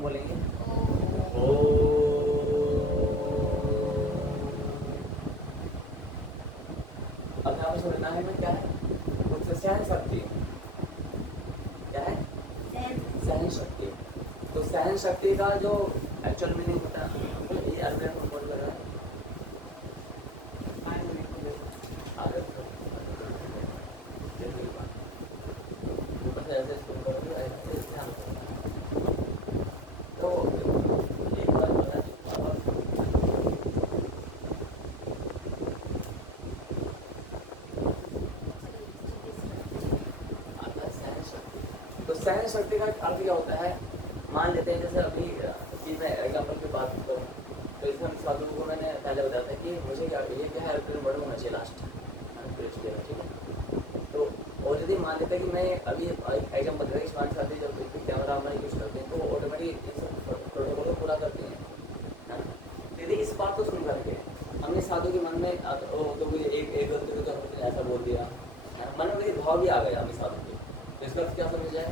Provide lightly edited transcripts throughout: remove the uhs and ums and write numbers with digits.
हम बोलेंगे ओ। ओ। अब यहाँ पे समझना है में क्या है, मुझसे सहन शक्ति क्या है, सहन शक्ति। तो सहन शक्ति का जो एक्चुअल मीनिंग होता है, ये अल्फ्रेड कंपोज कर रहा है ऐसे इसको करोगे, ऐसे ध्यान रखो। तो एक बार बता आता है सहन शक्ति। तो सहन शक्ति का अर्थ क्या होता है, मान लेते हैं जैसे अभी कि मैं एग्जाम्पल की बात करूँ तो इसमें हम साधु को मैंने पहले बताया था कि मुझे क्या ये क्या है, बड़ा होना चाहिए लास्ट, ठीक है। तो और यदि मान लेते हैं कि मैं अभी एग्जाम्पल दे रहा हूँ, स्मार्ट साथी जब कैमरा हमारे यूज़ करते हैं तो ऑटोमेटिक इन सब प्रोटोकॉल को पूरा करते हैं, है ना। यदि इस बात को सुन करके हमने साधु के मन में तो एक गलती को तो हमने ऐसा बोल दिया, मन में भाव भी आ गया हमें साधु के, तो इसका क्या समझ जाए,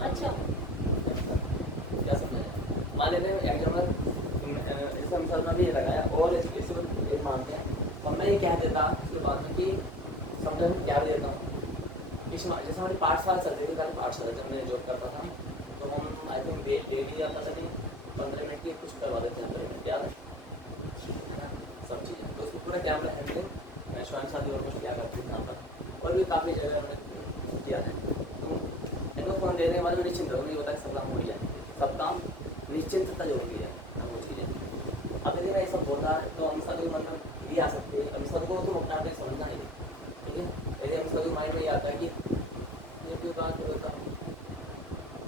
अच्छा, क्या समझ मान लेते हैं एग्जाम्पल इस अनुसार में भी ये लगाया और इसको एक मानते हैं, और मैं ये कह देता इसके बाद में कि समझा मैं क्या देता हूँ, जैसे हमारी पाठशाला चल रही थी, पाठशाला जब मैं जॉब करता था तो हम आई थिंक डेली या पता नहीं 15 मिनट की कुछ करवा देते हैं, 15 मिनट याद है सब चीज़ें। तो उसको पूरा कैमरा हैंडलिंग मैं स्वयं साथी और कुछ क्या करती थी यहाँ पर, और भी काफ़ी जगह हमने किया है। तो इनको फोन देने के बाद भी निश्चिंत रहो, नहीं होता है सब काम हो जाए, सब काम निश्चिंतता जरूरी है वो चीज़ें। अब यदि मैं ये सब बोल रहा है तो हम साधु के मन में ये आ सकती है, अभी सबको तो अपना आप समझना ही, ठीक है। यदि हम साधु माइंड में ये आता है कि ये क्यों बात होता है,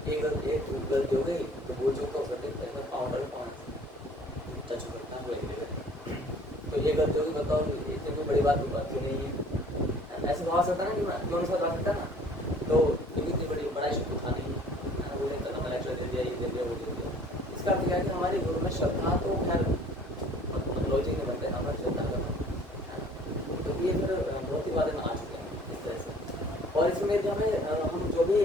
एक गलती हो गई तो वो जो कर सकते हैं पाउडर टच करता है, तो ये गलती होगी बताओ, इससे कोई बड़ी बात क्यों नहीं है, ऐसे भाव सकता ना कि क्यों नहीं बता सकता ना, तो इतनी बड़ी बड़ा इशू था नहीं, वो नहीं करना, मैंने एक्स्ट्रा दे दिया, ये दे दिया, वो दे दिया। इसका अर्थ क्या है कि हमारे गुरु में श्रद्धा तो खैर लॉजिक नहीं बनते, हमारा श्रद्धा करना, तो ये फिर बहुत ही बारे में आ चुके हैं इस तरह से। और इसमें जो हमें हम जो भी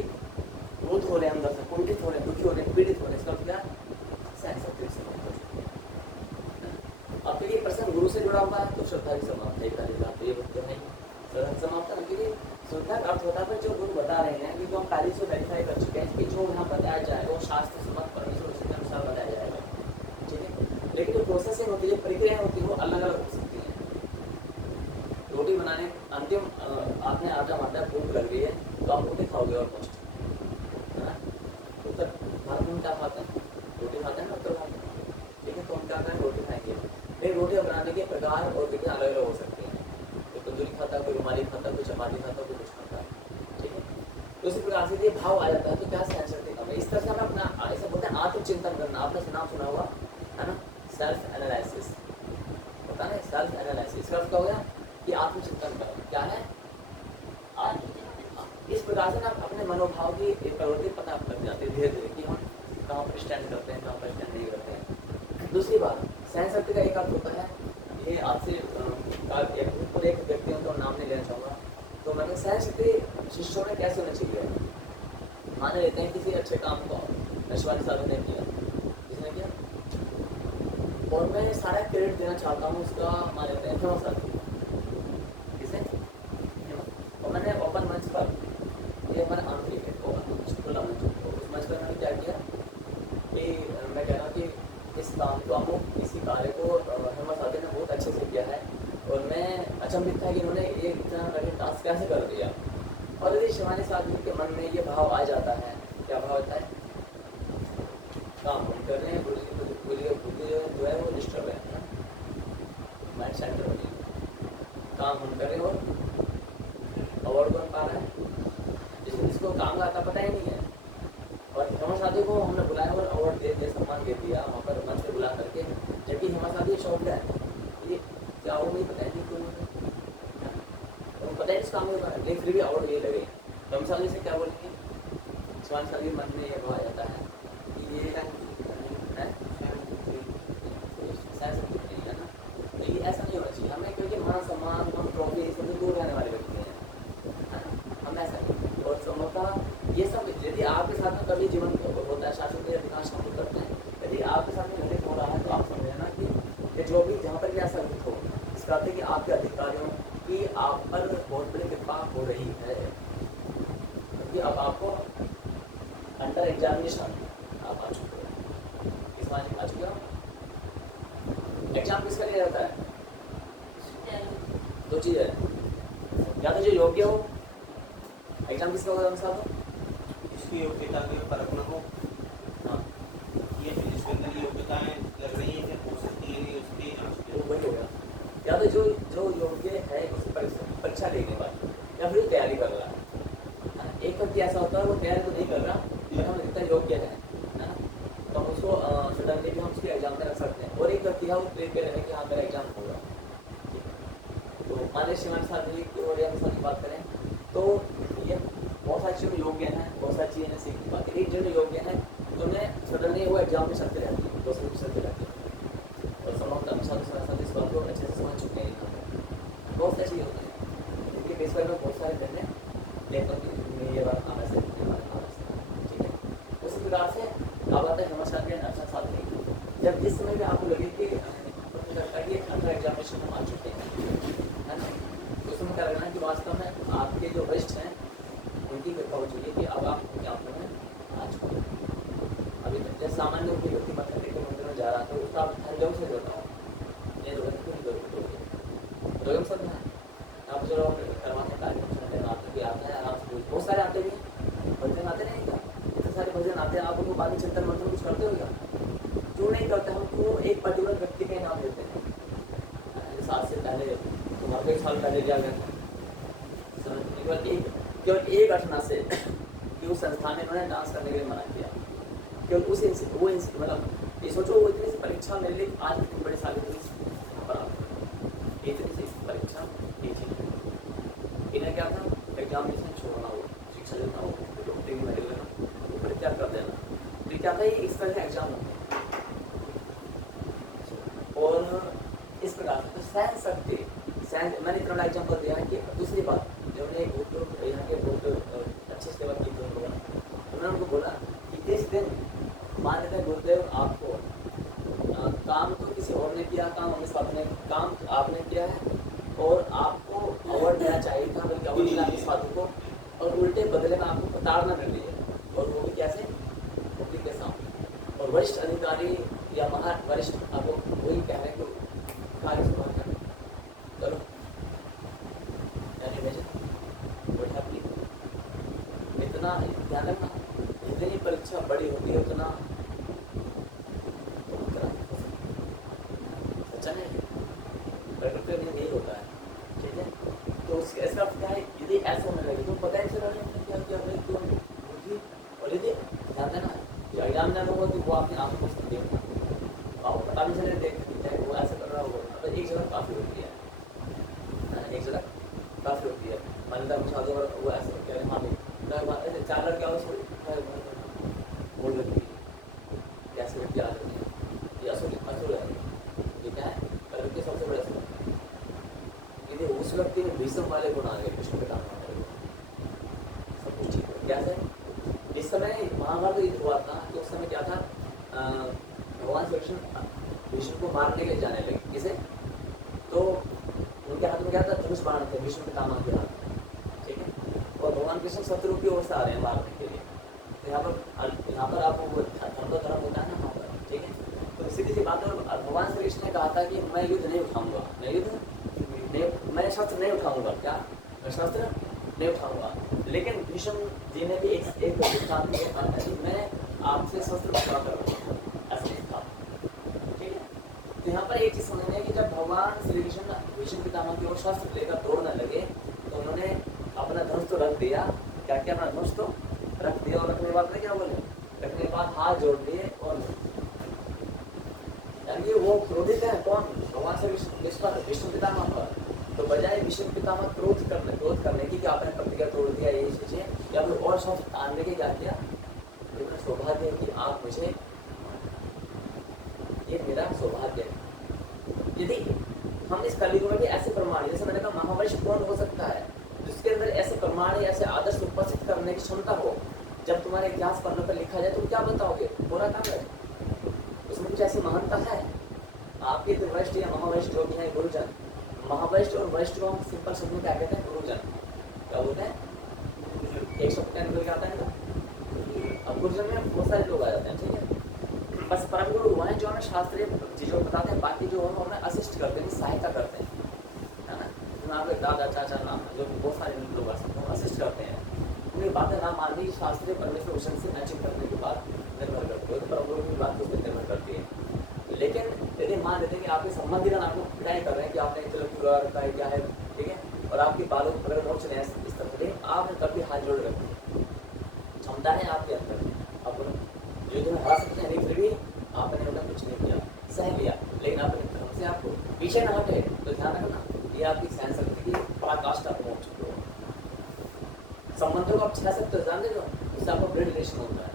क्रोध हो रहे हैं अंदर से, कुंठित हो रहे हैं, दुखी हो रहे हैं, पीड़ित हो रहे हैं, इसका क्या सहन शक्ति से। अब ये प्रश्न गुरु से जुड़ा हुआ है तो श्रद्धा भी समाप्त है, ये बोलते हैं समाप्त है, क्योंकि श्रद्धा का अर्थ होता है जो गुरु बता रहे हैं कि जो हम पहले से वेरीफाई कर चुके हैं कि जो यहाँ बताया जाए वो शास्त्र सम्मत परमेश्वर उसी के अनुसार बताया जाएगा, ठीक है। लेकिन जो प्रोसेसिंग होती है, प्रक्रिया होती है, वो अलग अलग हो सकती है। रोटी बनाने अंतिम आपने आटा माटा भूख लग रही है तो आप रोटी खाओगे ऑलमोस्ट, है ना। उत्तर भारत में क्या खाते हैं, रोटी खाते हैं ना, उत्तर भारत में, ठीक है। तो हम क्या करें, रोटी खाएंगे, लेकिन रोटी बनाने के प्रकार और विधियाँ अलग अलग हो सकती हैं, कोई तंदूरी खाता, कोई रुमाली खाता, कोई चपाती खाता, कोई कुछ खाता, ठीक है। तो इसी प्रकार से ये भाव आ जाता है तो क्या सहन शक्ति कम है, इस तरह से हमें अपना ऐसा बोलते हैं आत्मचिंतन करना, आपने नाम सुना हुआ है ना, सेल्फ एनालिसिस होता है, सेल्फ एनालिसिस का क्या हो गया कि आत्मचिंतन करो, क्या है इस प्रकार से ना अपने मनोभाव की एक प्रवृत्ति पता लग जाती है धीरे धीरे कि हम कहाँ पर स्टैंड करते हैं, कहाँ पर स्टैंड नहीं करते हैं। दूसरी बात, सहन शक्ति का एक अर्थ होता है, ये आपसे एक व्यक्तियों का नाम नहीं लेना चाहूँगा, तो मैंने सहन शक्ति शिष्यों में कैसे होना चाहिए। मान लेते हैं किसी अच्छे काम को नशवानी साधु ने किया, जिसने किया, और मैं सारा क्रेडिट देना चाहता हूँ उसका, मान लेते हैं फेमस साधु किसे, और मैंने ओपन मंच पर ये हमारा आंतरिक है खुला मंच, उस मंच पर मैंने क्या किया कि मैं कह रहा हूँ कि इस काम को हम इसी कार्य को हेमंत साथी ने बहुत अच्छे से किया है, और मैं अचंभित था कि उन्होंने ये इतना कठिन टास्क कैसे कर दिया। और यदि शिवानी साधु के मन में ये भाव आ जाता है, क्या भाव होता है, काम हम कर रहे हैं, बुद्धि जो है वो डिस्टर्ब है, माइंड सेंटर हो गया, काम हम कर रहे हैं और अवार्ड कौन पा रहा है, जिसको काम का आता पता ही नहीं है। और हेमा साथी को हमने बुलाया और अवार्ड दे दिया, सम्मान दे दिया वहाँ पर मंच पे बुला करके, जबकि हेमा साथी शौक है ये क्या हो नहीं पता है कि तो पता है इस काम में, लेकिन फिर भी अवार्ड ये लगे। तो हेमा साथी से क्या बोलेंगे, शिवानी साथी मन में ये आ जाता है कि ये है ना, ये ऐसा नहीं होना चाहिए हमें, क्योंकि मान सम्मान हम ट्रॉफी से दूर रहने वाले व्यक्ति हैं, हम ऐसा नहीं। और समता ये सब यदि आपके साथ में कभी जीवन होता है, शासन के अधिकांश काम करते हैं, यदि आपके साथ में घटित हो रहा है तो आप समझ लेना कि ये जो भी जहाँ पर भी ऐसा घटित हो, इसका अर्थ है कि आपके अधिकारियों की आप पर बहुत बड़ी कृपा हो रही है, क्योंकि अब आपको अंडर एग्जामिनेशन आप आ चुके हो। किस बात में आ चुके हो? एग्जाम किसका लिया जाता है? दो चीज़ है, या तो जो योग्य हो, एग्जाम किसका होगा अनुसार हो, इसकी योग्यता के परखना हो, हाँ ये जो जिसके अंदर योग्यताएं लग रही हैं हो सकती है नहीं उसकी जांच तो वही हो गया। या तो जो योग्य है उसकी परीक्षा देने वाला, या फिर तैयारी कर रहा है। एक व्यक्ति ऐसा होता है वो तैयारी तो नहीं कर रहा, पर हम जितना योग्य है ना, तो हम उसको सडनली भी हम उसके एग्जाम में रख सकते हैं। और एक व्यक्ति है वो प्रिपेयर है कि हाँ मेरा एग्जाम होगा। तो मान लीजिए शिवानी साथी की और या साथ की बात करें तो ये बहुत सारी चीज़ें योग्य हैं, बहुत सारी चीज़ें सीखने की बात। एक जो योग्य है तो उन्हें सडनली वो एग्जाम में सकते रहती है, दूसरे भी सकते रहते हैं, और समाप्त अनुसार साथ इस बात को अच्छे से समझ चुके हैं। बहुत सारी चीज़ें होती हैं, क्योंकि बेस पर में बहुत सारे करने लेकिन ये बात आना से ठीक है। उसी प्रकार से अब आता है नमस्कार के अच्छा साथ नहीं, जब जिस समय भी आपको लगे कि अंडर एग्जामिनेशन हम आ चुके हैं, है ना, तो उसमें क्या लगना है कि वास्तव में आपके जो वरिष्ठ हैं उनकी कृपा हो चुकी है कि अब आप एग्जाम में आ चुके हैं। अभी जैसे सामान्य कोई व्यक्ति मत्था टेक मंदिर में जा रहा है तो उसका आप हरिओम से जोड़ता हूँ, ये रोगम सब है आप जो करवाने कार्यक्रम सुनते हैं, आपके भी आता है, आप बहुत सारे आते भी हैं, भजन आते नहीं क्या, इतने सारे भजन आते हैं, आप उनको बाद में चिंतन मंथन कुछ करते हो क्या? क्यों नहीं करते? हमको एक पर्टिकुलर व्यक्ति का नाम देते हैं, जैसे आज से पहले तुम्हारे 1 साल पहले दिया गया था, केवल एक घटना से कि उस संस्थान ने उन्होंने डांस करने के लिए मना किया, केवल उस वो मतलब ये सोचो वो इतनी सी परीक्षा मेरे लिए आज इतनी बड़ी साल इतनी सी परीक्षा इन्हें क्या था, एग्जामिनेशन छोड़ना हो, शिक्षा लेना हो, डॉक्टरी मेडिकल लेना, वो परित्याग कर देना, तो क्या था ये इस तरह का एग्जाम होता है। और इस प्रकार से तो सहन सकते मैंने इतना बड़ा एग्जाम्पल दिया है कि दूसरी बात जो हमने बहुत यहाँ के बहुत अच्छे सेवा की थी उनको बोला, उन्होंने उनको बोला कि इस दिन मान लेते हैं गुरुदेव आपको काम तो किसी और ने किया, काम अपने साथ में काम आपने किया है और आपको अवार्ड देना चाहिए था, बल्कि अवार्ड मिला इस बातों को, और उल्टे बदले में आपको प्रताड़ना मिल रही है, और वो भी कैसे मुक्ति के सामने, और वरिष्ठ अधिकारी या महा वरिष्ठ आपको वही कह रहे हैं कि कार्य सुधार करें, चलो इतना ध्यान रखना, जितनी परीक्षा बड़ी होती है उतना सच्चा है, प्रकृति में यही होता है, ठीक है। तो इसका क्या है, यदि ऐसा होने लगे तो पता है चला क्या क्या क्यों होगी, और यदि ध्यान देना कि एग्जाम ना होगा तो वो आपकी आंखों को समझे आपको पता नहीं चले देखते वो ऐसा कर रहा होगा, तो एक जगह काफ़ी होती है, एक जगह काफ़ी होती है, मान्यता मुझे वो ऐसा कह रहे हाँ भाई 4 लड़के आओ बोल रही कैसे व्यक्ति आ जाती है, ये असुर है, ये क्या है कल के सबसे बड़े असुर, यदि उस व्यक्ति में भीष्म वाले गुण आ गए, कृष्ण के काम सब कुछ ठीक है। क्या है जिस समय महाभारत युद्ध हुआ था तो उस समय क्या था, भगवान श्री कृष्ण भीष्म को मारने के लिए जाने लगे, किसे, तो उनके हाथ में क्या था, धनुष बाण थे, भीष्म के काम के हाथ, ठीक है, और भगवान कृष्ण शत्रु की ओर से आ रहे हैं मारने के लिए, तो यहाँ पर आपको वो धर्म का धर्म होता है ना वहाँ पर, ठीक है। तो सीधी सी बात है, भगवान श्री कृष्ण ने कहा था कि मैं युद्ध नहीं उठाऊंगा, मैं शस्त्र नहीं उठाऊंगा, क्या मैं शस्त्र नहीं उठाऊंगा, लेकिन भीष्म जी ने भी एक सिद्धांत में कहा था कि मैं आपसे शस्त्र उठा करूँगा, ऐसा था, ठीक है। तो यहाँ पर एक चीज़ समझने की, जब भगवान श्री कृष्ण भीष्म पितामह की ओर शस्त्र लेकर दौड़ने लगे तो उन्होंने अपना धनुष तो रख दिया, क्या क्या अपना धनुष तो रख दिया, और रखने के बाद क्या बोले, रखने के बाद हाथ जोड़ दिए, और यानी वो क्रोधित है कौन, भगवान श्री कृष्ण विष्णु पितामह पर, तो बजाय विष्णु पितामह क्रोध करने की कि आपने प्रतिज्ञा तोड़ दिया यही चीजें, या फिर और शब्द आने के क्या किया, मेरा सौभाग्य है कि आप मुझे, ये मेरा सौभाग्य है। यदि हम इस कलयुग में भी ऐसे प्रमाण, जैसे मैंने कहा महावरिष्ठ कौन हो सकता है जिसके अंदर ऐसे प्रमाण ऐसे आदर्श उपस्थित करने की क्षमता हो जब तुम्हारे इतिहास पन्नों पर लिखा जाए तुम क्या बताओगे? पूरा कागज, उसमें कुछ ऐसी महानता है? आपके तो वरिष्ठ या महावरिष्ठ जो भी हैं गुरुजन, महावरिष्ठ और वरिष्ठ को हम सिंपल शब्द में क्या कहते हैं? गुरुजन। क्या बोलते हैं? एक शब्द क्या निकल के आता है ना, अब गुरुजन में बहुत सारे लोग आ जाते हैं, ठीक है। बस परम गुरु वो हैं जो हमें शास्त्रीय चीजों को बताते हैं, बाकी जो हमें असिस्ट करते हैं, सहायता करते हैं, है ना। तो आपके दादा चाचा नाम जो बहुत सारे लोग आ सकते हैं, असिस्ट करते हैं, उनकी बातें ना माननी शास्त्रीय परमेश्वर उसन से मैचिंग करने की बात निर्भर करती है, तो परम गुरु की बात उस पर निर्भर करती है। लेकिन यदि मान लेते हैं कि आपके संबंधी का आपको पिटाई कर रहे हैं कि आपने तिलक पूरा रखा है, क्या है, ठीक है, और आपके बालों को अगर पहुँच रहे हैं इस तरह से, आपने कभी हाथ जोड़ रखे, क्षमता है आपके अंदर, आप युद्ध में हरा सकते हैं, लेकिन फिर भी आपने उन्हें कुछ नहीं किया, सह लिया, लेकिन आपने धर्म से आपको पीछे न हटे, तो ध्यान रखना ये आपकी सहन शक्ति की पराकाष्ठा पहुंच चुकी हो। संबंधों को आप छह सकते हो, जानते हो, इससे आपको ब्लड रिलेशन होता है,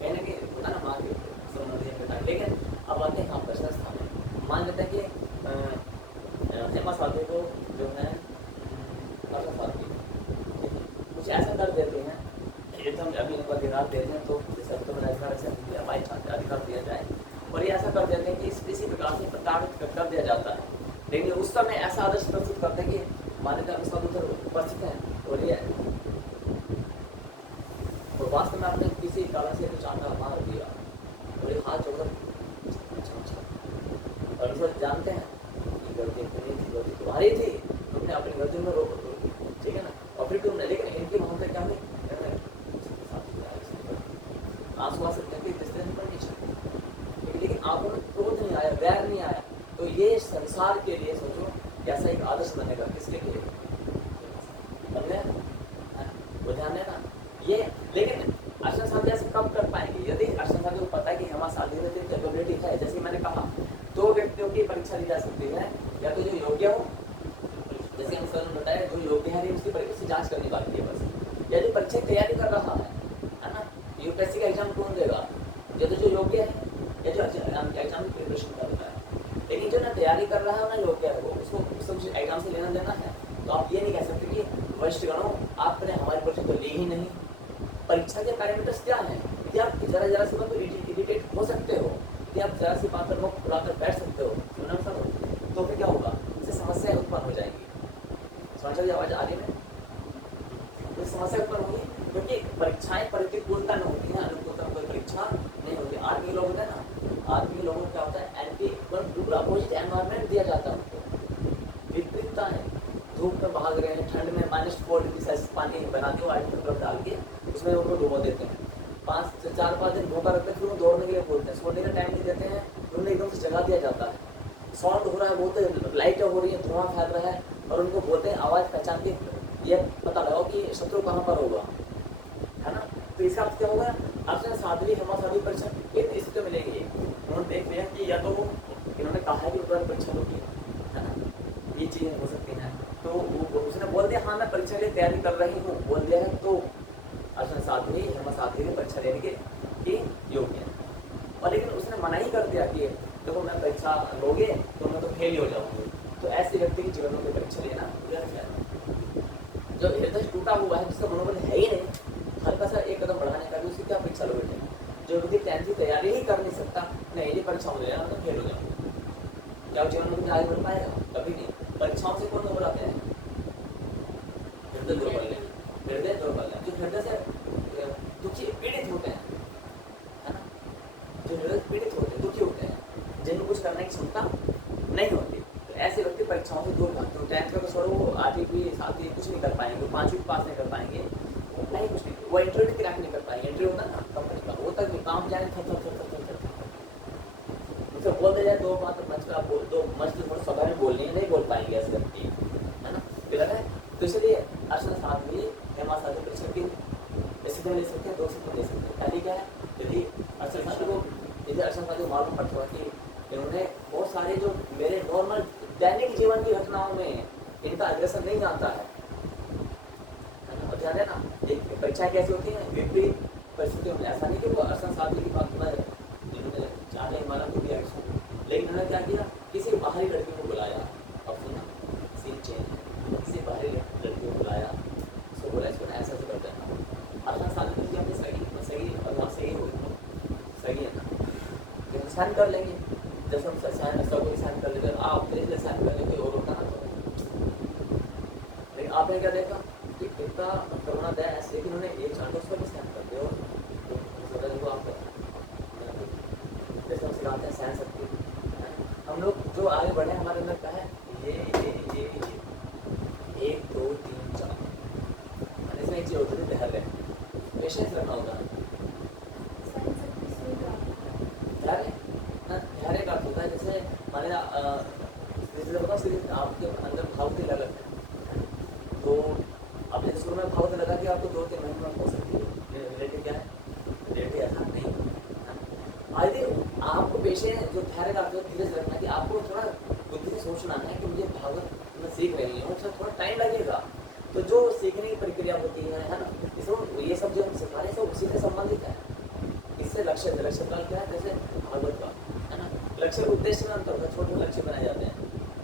कहीं ना कहीं होता ना माँ के संबंध या पिता। लेकिन अब आते हैं हम प्रश्न स्थान में, मान लेते हैं कि हेमा साथी को जो है कुछ ऐसा कर देते हैं, एकदम अभी अधिकार देते हैं, तो जैसे तो अधिकार दिया जाए, और ये ऐसा कर देते हैं कि इसी प्रकार से प्रताड़ित कर दिया जाता है। लेकिन उस समय ऐसा आदर्श प्रस्तुत करते हैं कि मान्यता के साथ उधर उपस्थित हैं, और ये और वास्तव में आपने किसी कारण से कुछ आटा मार दिया और ये हाथ जोड़कर और उसे जानते हैं कि गलती अपनी थी, गलती तुम्हारी थी, तुमने अपनी गलती में रोक दी, ठीक है ना, और फिर तुमने, लेकिन इनकी ममता क्या हुई, आंसू आ सकते हैं जिस दिन पर नीचे, लेकिन आंखों में क्रोध नहीं आया, वैर नहीं आया। तो ये संसार के लिए सोचो कैसा एक आदर्श बनेगा, किसके लिए बन गया, वो ध्यान देना ये। लेकिन अर्चना साथी ऐसे कब कर पाएंगे? यदि अर्चना साथी को पता है कि हमारे साथी में कैपेबिलिटी है, जैसे मैंने कहा, दो व्यक्तियों की परीक्षा ली जा सकती है, या तो जो योग्य हो, जैसे हम सर ने बताया, जो योग्य है उसकी परीक्षा से जांच करनी बाकी है बस। यदि परीक्षा की तैयारी कर रहा है ना, यूपीएससी का एग्जाम कौन देगा? या तो जो योग्य है या जो एग्जाम की प्रिपरेशन कर रहा है। लेकिन जो ना तैयारी कर रहा है ना योग्य है, वो उसको एग्जाम से लेना देना है, तो आप ये नहीं कह सकते कि वरिष्ठ गणों आपने हमारी परीक्षा तो ली ही नहीं। परीक्षा के पैरामीटर्स क्या हैं? यदि आप जरा सी बात पर इरिटेट हो सकते हो, यदि आप जरा सी बात पर मुख खुलाकर बैठ सकते हो, तो फिर क्या होगा? इससे समस्याएं उत्पन्न हो जाएंगी। समझ रही आवाज आ रही है? तो समस्या उत्पन्न होगी क्योंकि परीक्षाएं प्रतिकूलता में होती है, अनुकूलता में कोई परीक्षा नहीं होती। आर्मी लोग होते हैं ना, आर्मी लोगों को क्या होता है, एंटी बिल्कुल अपोजिट एनवायरमेंट दिया जाता है उनको, विपरीतता है, धूप में भाग रहे हैं, ठंड में -4 डिग्री सेल्सियस पानी बना के बर्फ डाल के उसमें उनको डुबो देते हैं, 5 से 4-5 दिन भूखा रखते हैं, फिर वो दौड़ने के लिए बोलते हैं, सोने का टाइम नहीं देते हैं, उन्हें एकदम से जगा दिया जाता है। साउंड हो रहा है, बोलते लाइटें हो रही है, धुआं फैल रहा है, और उनको बोलते हैं आवाज़ पहचान के ये पता लगाओ कि शत्रु कहाँ पर होगा, है ना। तो इसका अर्थ क्या होगा? आपसे साधवी हमारा साधवी परीक्षा इन स्थिति में मिलेंगी। उन्होंने देख लिया कि या तो इन्होंने कहा है कि परीक्षा होगी, है ना, ये चीज़ें हो सकती हैं, तो वो उसने बोल दिया हाँ मैं परीक्षा के लिए तैयारी कर रही हूँ, बोल दिया है, तो अर्चना साध्वी हेमा साध्वी ने परीक्षा देने के योग्य है। और लेकिन उसने मना ही कर दिया कि देखो मैं परीक्षा लोगे तो मैं तो फेल ही हो जाऊंगी। तो ऐसे व्यक्ति की जीवन में परीक्षा लेना व्यर्थ है। जो हृदय टूटा हुआ है, जिसका मनोबल है ही नहीं, हल्का सा एक कदम बढ़ाने का भी, उसकी क्या परीक्षा लोगे? जो व्यक्ति टेंथ की तैयारी ही कर नहीं सकता, नहीं ये परीक्षाओं में तो फेल हो जाऊंगा, क्या जीवन में आगे बढ़ पाएगा? कभी नहीं। परीक्षाओं से कौन घबराते हैं? हृदय दुर्बल है, हृदय दुर्बल है, जो हृदय से दुखी पीड़ित होते हैं, है ना, जो हृदय पीड़ित होते हैं, दुखी होते हैं, जिनको कुछ करने की क्षमता नहीं होती, तो ऐसे व्यक्ति परीक्षाओं से दूर भागते हैं। टेंथ का तो छोड़ो, वो 8वीं भी 7वीं कुछ नहीं कर पाएंगे, 5वीं पास नहीं कर पाएंगे, नहीं कुछ नहीं, वो इंटरव्यू भी क्रैक नहीं कर पाएंगे। इंटरव्यू होता है ना कंपनी का, वो तक काम जाने उसे बोल दिया जाए 2 बात दो मस्त सभा में बोलनी है, नहीं बोल पाएंगे ऐसे व्यक्ति, है ना, गलत है। तो इसलिए अर्चना साध्वी हेमा साध्वी परीक्षा की स्थिति में ले सकते हैं, 2 स्थिति ले सकते हैं। पहली क्या है? यदि अर्चना साध्वी को मालूम पड़ता है कि इन्होंने बहुत सारे जो मेरे नॉर्मल दैनिक जीवन की घटनाओं में इनका अग्रेसर नहीं आता है, और ध्यान देना परीक्षा कैसी होती है, विपरीत परिस्थितियों में। ऐसा नहीं कि वो अर्चना साध्वी की बात में जिन्होंने चाहे हमारा को भी एक्शन, लेकिन उन्होंने क्या किया, किसी बाहरी लड़की को बुलाया, अब सुना सीन चेंज, किसी बाहरी लड़की को बुलाया, उसको बोला इसको ऐसा ऐसा कर देना। अर्चना साध्वी ने अपने साइन कर लेंगे, जैसे हम साइन सब कोई साइन कर लेते हैं, आप इसलिए साइन कर लेंगे और होता ना तो। लेकिन आपने क्या देखा कि इतना करुणा दया ऐसे, लेकिन उन्होंने एक चांद उसको भी साइन कर दिया और तो आप जैसे हम सिखाते हैं साइन शक्ति, हम लोग जो आगे बढ़े हमारे अंदर क्या है, ये 1 2 3 4, इसमें एक चीज होती है धैर्य, पेशेंस रखना होता है। धैर्य ना, धैर्य का अर्थ होता है जैसे मान लिया बताओ आपके अंदर भाव की लगत है, तो आपने शुरू में भाव लगा कि आपको 2-3 महीने में हो सकती है, रिलेटिव क्या है, रिलेटिव ऐसा नहीं आदि आपको पेशे जो धैर्य का अर्थ धीरे से रखना कि आपको थोड़ा बुद्धि से सोचना है कि मुझे भागवत मैं सीख रही हूँ, उसमें थोड़ा टाइम लगेगा, तो जो सीखने की प्रक्रिया होती है ना, इसमें ये सब जो हम सिखा रहे हैं सब उसी से संबंधित है। इससे लक्ष्य का क्या है, जैसे भागवत का है ना, लक्ष्य उद्देश्य में अंतर होता है, छोटे लक्ष्य बनाए जाते हैं,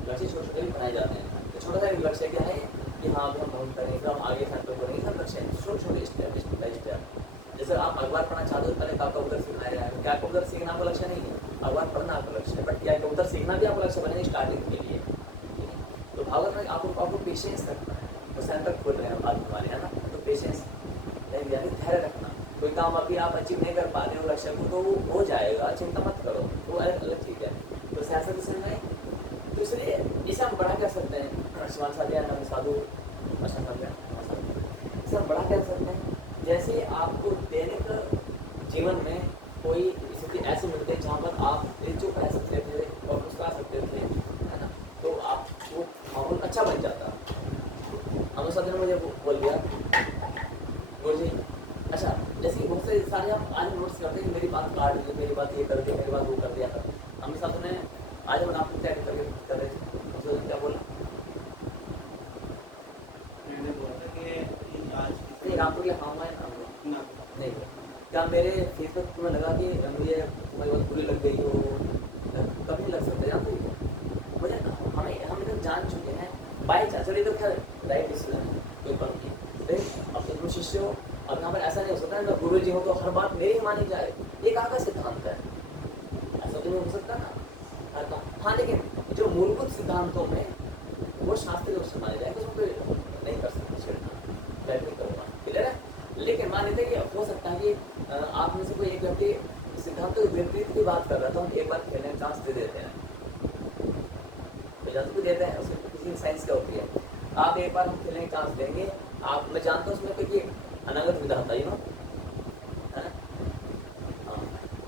लक्ष्य छोटे भी बनाए जाते हैं, तो छोटा सा लक्ष्य क्या है कि हाँ हम भ्रमण करेंगे, हम आगे फैसला करेंगे, सब लक्ष्य छोटे स्टेप बाई स्टेप। जैसे आप अखबार पढ़ना चाहते हो, पहले काका उधर सीखना है, क्या उधर सीखना आपका लक्ष्य नहीं है, अखबार पढ़ना आपका लक्ष्य है, बट क्या उधर सीखना भी आपका लक्ष्य बनेगा स्टार्टिंग के लिए। तो भागवत में आपको पेशेंस रखना है, तो सेंटर खोल रहे हैं बात हमारे, है ना, तो पेशेंस यानी धैर्य रखना। कोई काम अभी आप अचीव नहीं कर पा रहे हो लक्ष्य को, तो वो हो जाएगा, चिंता मत करो, वो अलग चीज़ है। तो शासन में तो इसलिए इसे हम बड़ा कर सकते हैं, शिवान साध्या साधु इसे हम बड़ा कर सकते हैं। जैसे आपको दैनिक जीवन में कोई स्थिति ऐसी मिलती है जहाँ पर आप चुप रह सकते थे और मुस्कुरा सकते थे, है ना, तो आप वो माहौल अच्छा बन जाता। हम साथ ने मुझे बोल दिया बोलिए, अच्छा जैसे बहुत से सारे आप आज नोट्स करते हैं कि मेरी बात काट दी, मेरी बात ये कर दी, मेरी बात वो कर दिया था। हम साथ ने आज हम आपको क्या कर रहे थे, क्या बोला, मैंने बोला था कि आज नहीं रामपुर के हाँ मैं नहीं क्या मेरे फेसबुक तुम्हें लगा कि मुझे तुम्हारी बहुत बुरी लग गई हो, कभी लग सकता है जानते हो मुझे, हम इधर जान चुके हैं बाई चांस, चलिए तो खैर राइट डिसीजन है कोई पर की, अब तो तुम शिष्य हो, अब यहाँ पर ऐसा नहीं हो सकता है, गुरु जी हो तो हर बात मेरी ही मानी जाए, ये कहाँ का सिद्धांत है, ऐसा तो नहीं हो सकता ना। हाँ लेकिन जो मूलभूत सिद्धांतों में वो शास्त्र रूप से माने जाएंगे, उसमें कोई नहीं कर सकते, नहीं करूँगा क्लियर है। लेकिन मान लेते कि हो सकता है कि आप में से कोई एक व्यक्ति सिद्धांत के विपरीत की बात कर रहा था, हम एक बार खेलने का चांस दे देते हैं, तो देते हैं, उसमें किसी साइंस क्या होती है, आप एक बार हम खेलने का चांस देंगे, आप मैं जानता हूँ उसमें कोई अनागत विधाता ही ना, है ना,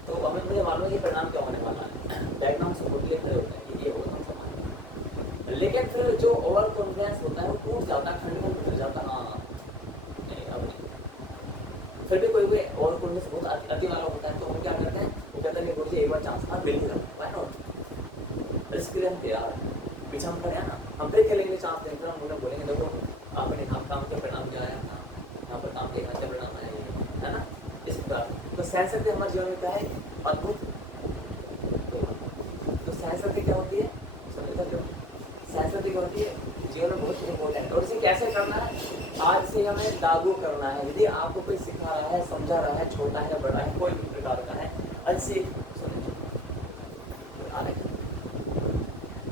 तो हमें मुझे मालूम है कि परिणाम क्या होने वाला है, डायग्राम सपोर्ट लिए खड़े होते हैं, ये होगा हम समान, लेकिन फिर जो ओवर कॉन्फिडेंस होता है वो टूट जाता है, खंड टूट जाता है, हाँ नहीं अब नहीं, फिर भी कोई और कॉन्फिडेंस बहुत अति वाला होता है, तो हम क्या करते हैं, वो कहते हैं कि गुरु जी एक बार चांस हाँ बिल्कुल व्हाई नॉट, रिस्क लिए हम तैयार हैं, पीछे हम खड़े हैं ना, हम फिर खेलेंगे चांस देंगे, हम उन्हें बोलेंगे देखो आपने काम के परिणाम क्या आया, यहाँ पर काम देखना क्या परिणाम आया, है ना, इस प्रकार। तो सहनशक्ति हमारे जीवन में क्या है, अद्भुत। तो सहनशक्ति क्या होती है, सहनशक्ति क्या होती है, जीवन में बहुत इंपॉर्टेंट, और इसे कैसे करना है, आज से हमें लागू करना है। यदि आपको कोई सिखा रहा है, समझा रहा है, छोटा है बड़ा है कोई भी प्रकार का है, आज से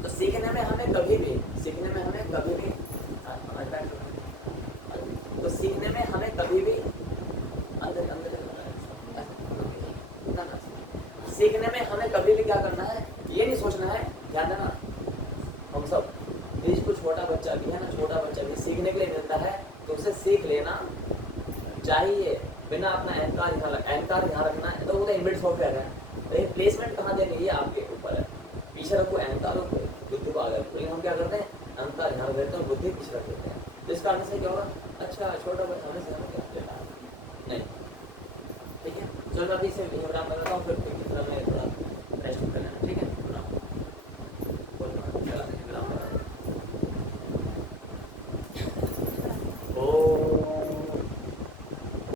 तो सीखने में हमें कभी भी तो सीखने में हमें कभी भी सीखने में हमें कभी भी क्या करना है, ये नहीं सोचना है, ध्यान देना, हम सब बीच को छोटा बच्चा भी है ना, छोटा बच्चा भी सीखने के लिए मिलता है, तो उसे सीख लेना चाहिए बिना अपना अहंकार ध्यान रखना है, तो वो तो इनबिल्ट सॉफ्टवेयर है, लेकिन प्लेसमेंट कहाँ देनी ये आपके ऊपर है, पीछे रखो अहंकार रखो, बुद्धि को आगे रखो, लेकिन हम क्या करते हैं, अहंकार ध्यान रखते हैं, बुद्धि पीछे रख देते हैं, तो इस कारण से क्या होगा, अच्छा छोटा बच्चा हमें नहीं, ठीक है, चलो मैं अभी इसे विराम कर देता हूँ, फिर